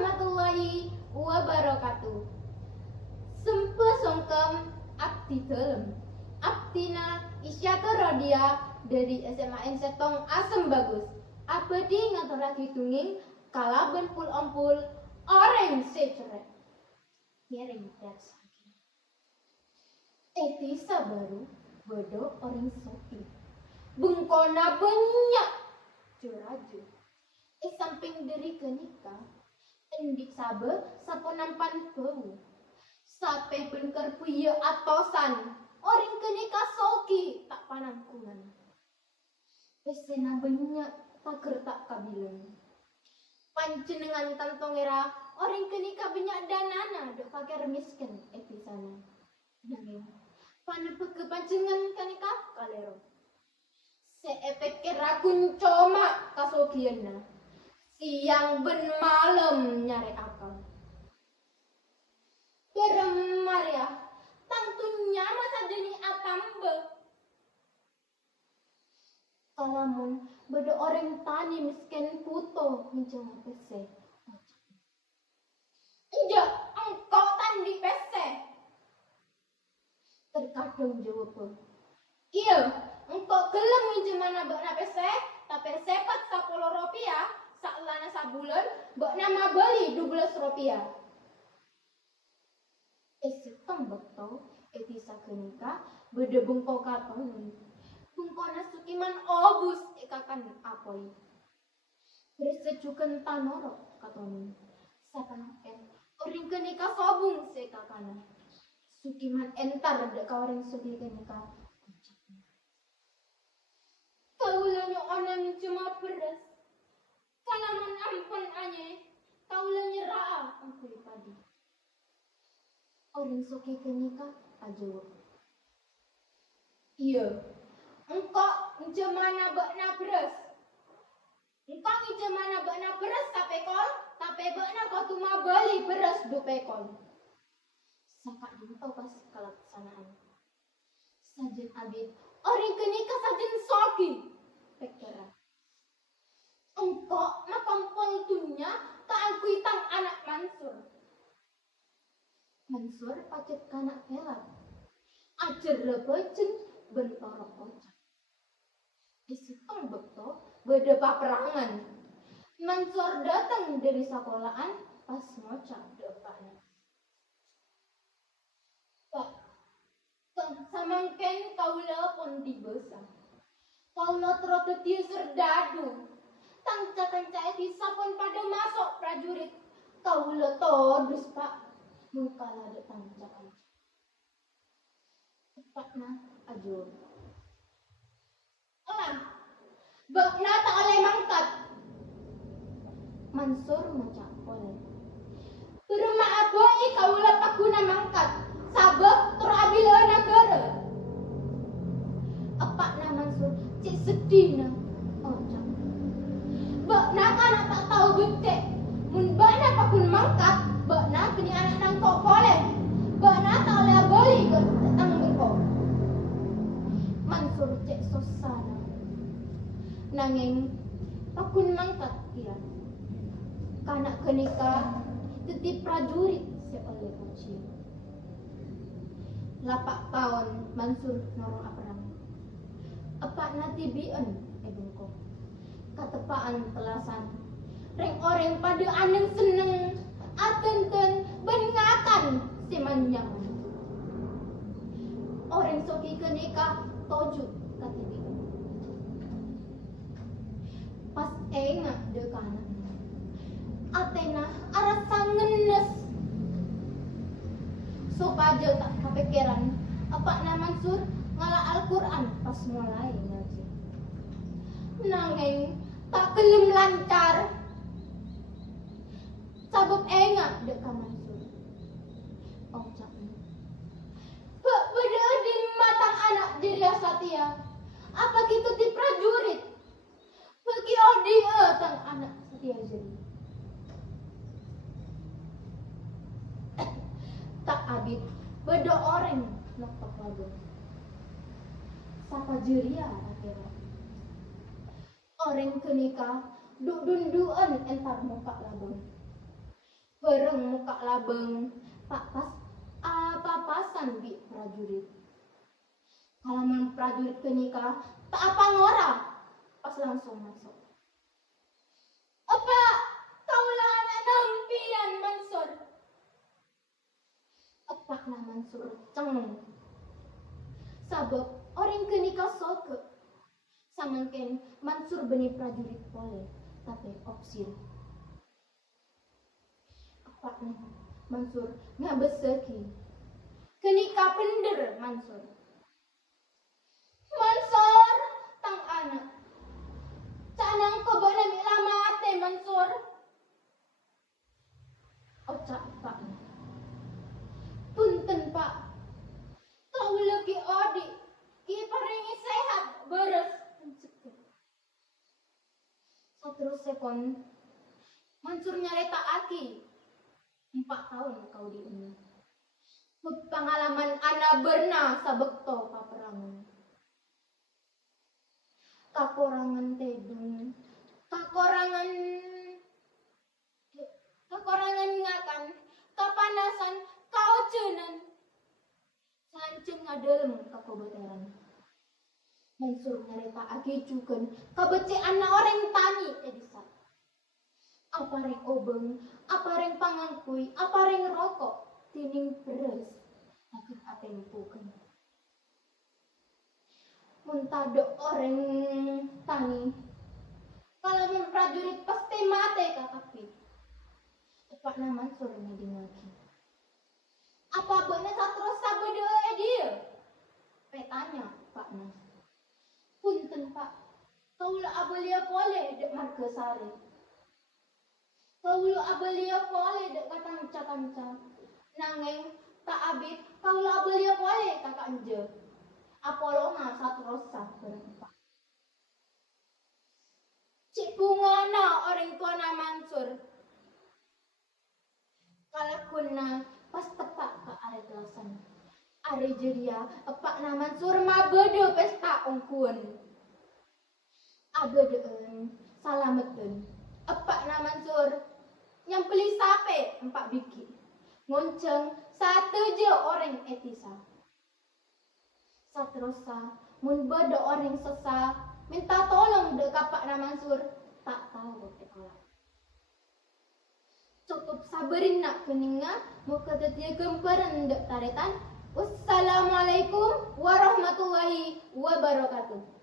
warahmatullahi wabarakatuh. Sempe songkem abdi dalem. Abdina Isyatur Rodia dari SMA N Setong Asem Bagus. Abdi ngaturake dunging kalaben pul ompul orang secerek. Kiring dasake. Etisa baru bodo orang sopi. Bengkona banyak curaju. Samping dari kenika endik sabe sapo nampan bau. Sape benker puya atosan orang kenika soki tak panangkungan. Pesena banyak taker tak kabilan. Panjenengan tantongera orang kenika banyak danana dok kager miskin episana. Nanging panepek panjenengan kenika kalero. Seepek kira kuncoma kasokiana. Siang ben malam nyari akal. Maria, tangtunya masa deni atambe. Kalamun beda orang tani miskin puto mencang pese. Iya, engkau tandi pese. Terkadang jawab. Iya, engkau gelem minjemana bakna pese, tapi sepat 10 rupiah, saklana sabulan, bakna mabeli 12 rupiah. Setong beto etisa kenika beda bengko katon. Bengkona sukiman obus ekakan apoi. Bersejukan tanoro katon. Sapan orang kenika sobung sekakana. Sukiman entar dek orang suki kenika. Kaulanya onang cuma beras. Kalaman ampun anye. Kaulanya ra'a angkui padi. Orang suki kenika aja. Iya, engkau njemana bakna beras. Engkau njemana bakna beras tapekol, tapi bakna kau cuma beli beras 2 pekol. Sakak dintau pas kelaksanaan. Sajen abid, orang kenika sajen soki. Pekera. Engkau makampol tunya kaangkui tang anak Mansur. Mansur pacet kanak pelak. Ajar lebecen bentorok kocak. Disitong beto beda paperangan. Mansur datang dari sekolahan pas ngocak depannya. Pak, samangken kaula pun dibesa. Kaula trotetiu serdadu. Tangca-tangca etisa pun pada masuk prajurit. Kaula todus pak. Mungkala ada tangcaan. Tepatna ajur. Bakna tak oleh mangkat. Mansur macam oleh. Berumah aboi kaula pakuna mangkat. Sabab terabila negara. Apakna Mansur cik sedih na. Ocak. Bakna kan tak tahu becek. Mun bakna pakun mangkat. Bakna kini anak nang kok boleh. Bakna tak oleh beli ke tang bengkok. Mansur cek sosana. Nanging pakun mangkat dia. Kanak kenika tetip prajurit seoleh kucing. 8 tahun Mansur norong aprang. Apa nanti bien bengkok. Katepaan telasan. Reng orang pada aneng seneng. Atenten bengakan semanjangan. Orang soki kenika tojuk katibikan. Pas engak dekana. Atena arasa ngenes. Sopaja tak kepikiran. Apa nama Mansur ngalah Al-Quran pas mulai ngaji. Nanging tak kelem lancar. Sabab engak deka Mansur. Ocak. Beda di matang anak diri Satya. Apa gitu di prajurit? Bagi dia tang anak Satya jadi. Tak abid beda orang noktok lagu. Sapa jeria akhirnya. Orang kenika duk dunduan entar muka labung. Bareng muka labeng, papasan bi prajurit. Kalau men prajurit kenika, tak apa ngora, pas langsung masuk. Apa kaulah anak nampian Mansur? Apa lah Mansur ceng. Sabab orang kenika soke. Samangken Mansur beni prajurit pole, tapi opsir. Apa nih Mansur ngabeseki. Kenika pender Mansur. Mansur, tang anak. Canang ko ba nami lamate Mansur? Ocak pak. Punten pak. Kau lagi odi. Ki paringi sehat beres. Saterus sekon. Mansur nyarita aki. 4 tahun kau di ini. Pengalaman ana berna sabekto paperangan. Kakorangan tebing. Kakorangan ngakan. Kapanasan kau cunan. Sanceng ngadelem kakobateran. Mansur nyarita aki cuken. Kabece ana orang tani edisa. Apa reng obeng, apa reng pangangkui, apa reng rokok, tining beres, agar atempukan. Muntado orang tani, kalau memprajurit pasti mati kakapi. Tepat nama suruhnya dimaki. Apa benar satros sabdo dia? Petanya Pak Nas. Punten Pak, kaulah abelia boleh dek Margasari. Kaulah abelia boleh dek katanca-tanca. Nangeng tak abit kaulah abelia boleh kakak anje. Apolonga satros berempat. Cik pungana orang tua na Mansur. Kalakuna pas tepak ke are kelasan. Are jeria epak na Mansur mabedo pesta ungkun. Abedeun salametun. Epak na Mansur yang beli sape 4 biki. Ngonceng 1 je orang etisa. Satrosa mun bedo orang sesa minta tolong dek kapak na Mansur tak tahu tekola. Cukup sabarin nak keninga muka tetia gemperan dek taretan. Wassalamualaikum warahmatullahi wabarakatuh.